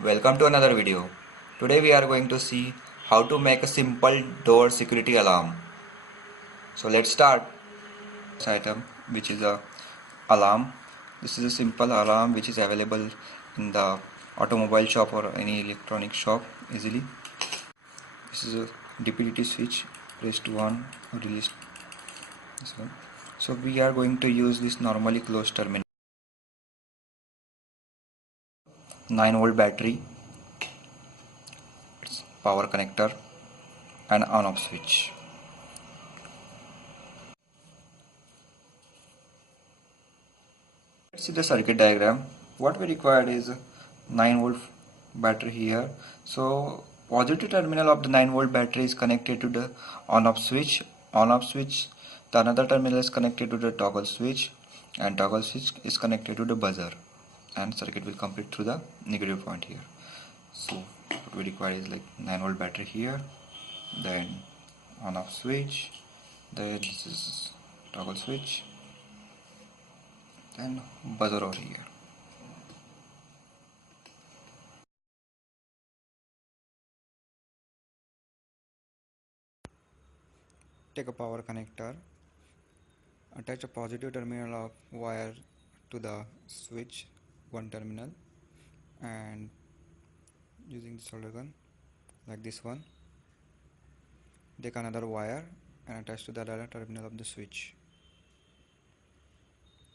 Welcome to another video. Today we are going to see how to make a simple door security alarm. So let's start. This item, which is a alarm. This is a simple alarm which is available in the automobile shop or any electronic shop easily. This is a DPDT switch. Press to on, release this one. So we are going to use this normally closed terminal. 9-volt battery, power connector and on off switch. Let's see the circuit diagram. What we required is a 9-volt battery here. So positive terminal of the 9-volt battery is connected to the on off switch. On off switch, the another terminal is connected to the toggle switch, and toggle switch is connected to the buzzer, and circuit will complete through the negative point here. So what we require is like 9-volt battery here, then on off switch, then this is toggle switch, then buzzer over here. Take a power connector, attach a positive terminal of wire to the switch, one terminal, and using the solder gun like this one, take another wire and attach to the other terminal of the switch,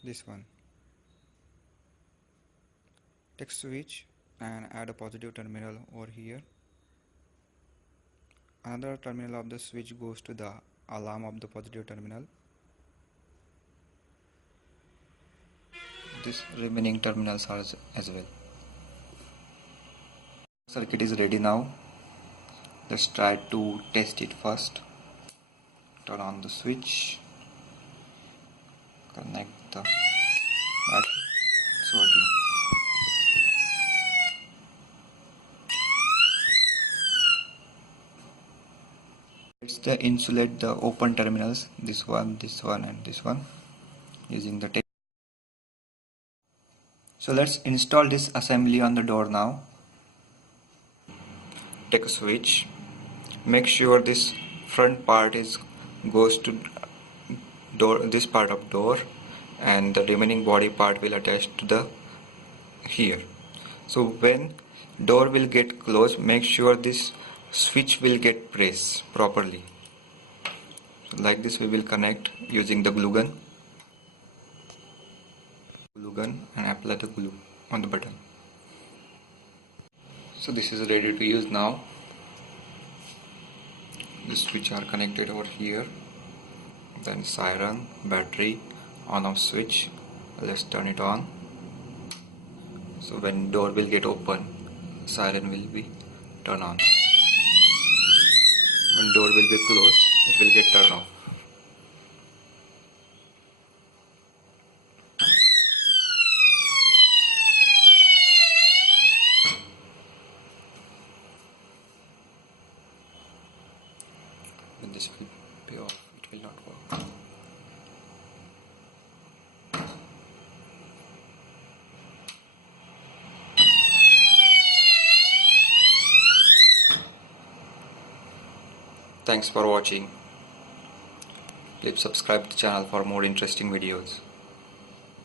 this one. Take switch and add a positive terminal over here. Another terminal of the switch goes to the alarm of the positive terminal. This remaining terminals are as well. Circuit is ready now. Let's try to test it first. Turn on the switch, connect the battery. It's working. Let's insulate the open terminals, this one and this one, using the tape. So let's install this assembly on the door now. Take a switch, make sure this front part goes to door, this part of door, and the remaining body part will attach to the here. So when door will get closed, make sure this switch will get pressed properly. So like this we will connect using the glue gun and apply the glue on the button. So this is ready to use now. The switch are connected over here, then siren, battery, on off switch. Let's turn it on. So when door will get open, siren will be turned on. When door will be closed, it will get turned off. When this will be off, it will not work. Thanks for watching. Please subscribe to the channel for more interesting videos.